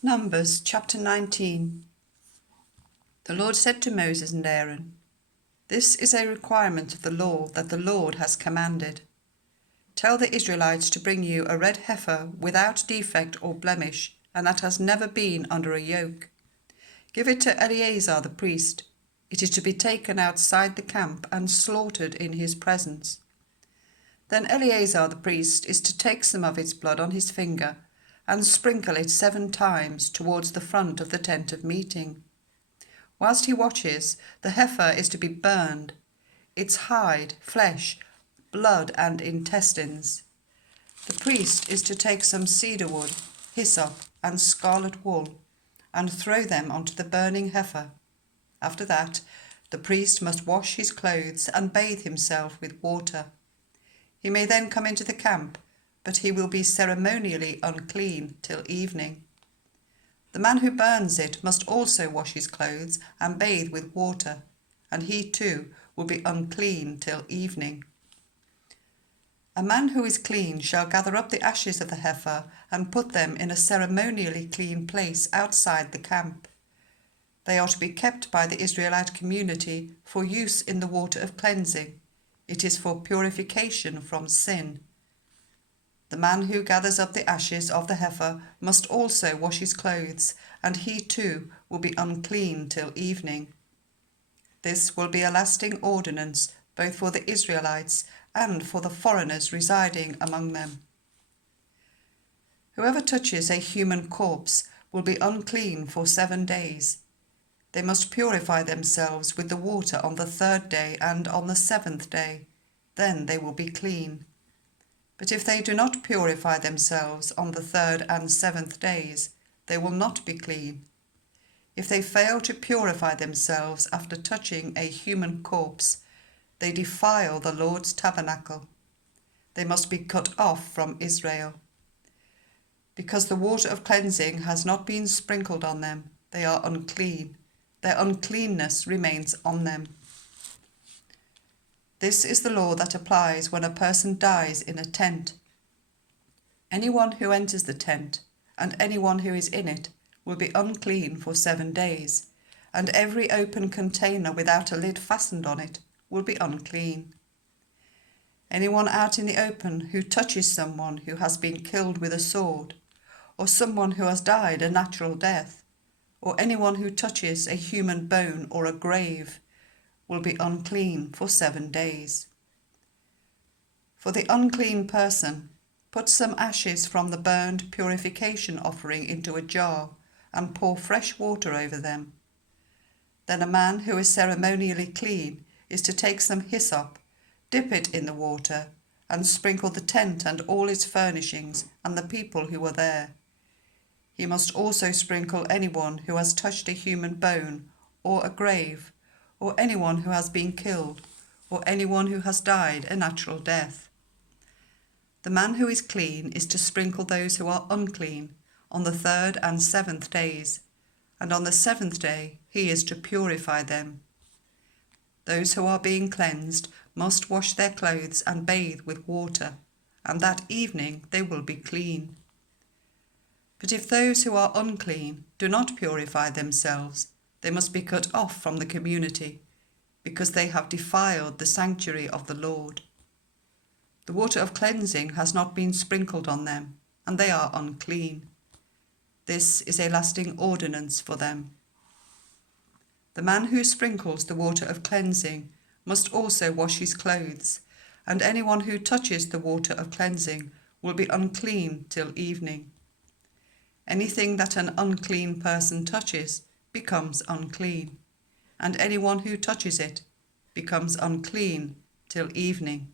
Numbers chapter 19. The Lord said to Moses and Aaron, "This is a requirement of the law that the Lord has commanded. Tell the Israelites to bring you a red heifer without defect or blemish, and that has never been under a yoke. Give it to Eleazar the priest. It is to be taken outside the camp and slaughtered in his presence. Then Eleazar the priest is to take some of its blood on his finger and sprinkle it 7 times towards the front of the tent of meeting. Whilst he watches, the heifer is to be burned, its hide, flesh, blood and intestines. The priest is to take some cedar wood, hyssop and scarlet wool and throw them onto the burning heifer. After that, the priest must wash his clothes and bathe himself with water. He may then come into the camp, but he will be ceremonially unclean till evening. The man who burns it must also wash his clothes and bathe with water, and he too will be unclean till evening. A man who is clean shall gather up the ashes of the heifer and put them in a ceremonially clean place outside the camp. They are to be kept by the Israelite community for use in the water of cleansing. It is for purification from sin. The man who gathers up the ashes of the heifer must also wash his clothes, and he too will be unclean till evening. This will be a lasting ordinance both for the Israelites and for the foreigners residing among them. Whoever touches a human corpse will be unclean for 7 days. They must purify themselves with the water on the 3rd day and on the 7th day. Then they will be clean. But if they do not purify themselves on the 3rd and 7th days, they will not be clean. If they fail to purify themselves after touching a human corpse, they defile the Lord's tabernacle. They must be cut off from Israel. Because the water of cleansing has not been sprinkled on them, they are unclean. Their uncleanness remains on them. This is the law that applies when a person dies in a tent. Anyone who enters the tent and anyone who is in it will be unclean for 7 days, and every open container without a lid fastened on it will be unclean. Anyone out in the open who touches someone who has been killed with a sword, or someone who has died a natural death, or anyone who touches a human bone or a grave, will be unclean for 7 days. For the unclean person, put some ashes from the burned purification offering into a jar and pour fresh water over them. Then a man who is ceremonially clean is to take some hyssop, dip it in the water, and sprinkle the tent and all its furnishings and the people who are there. He must also sprinkle anyone who has touched a human bone or a grave, or anyone who has been killed, or anyone who has died a natural death. The man who is clean is to sprinkle those who are unclean on the 3rd and 7th days, and on the 7th day he is to purify them. Those who are being cleansed must wash their clothes and bathe with water, and that evening they will be clean. But if those who are unclean do not purify themselves, they must be cut off from the community, because they have defiled the sanctuary of the Lord. The water of cleansing has not been sprinkled on them, and they are unclean. This is a lasting ordinance for them. The man who sprinkles the water of cleansing must also wash his clothes, and anyone who touches the water of cleansing will be unclean till evening. Anything that an unclean person touches becomes unclean, and anyone who touches it becomes unclean till evening.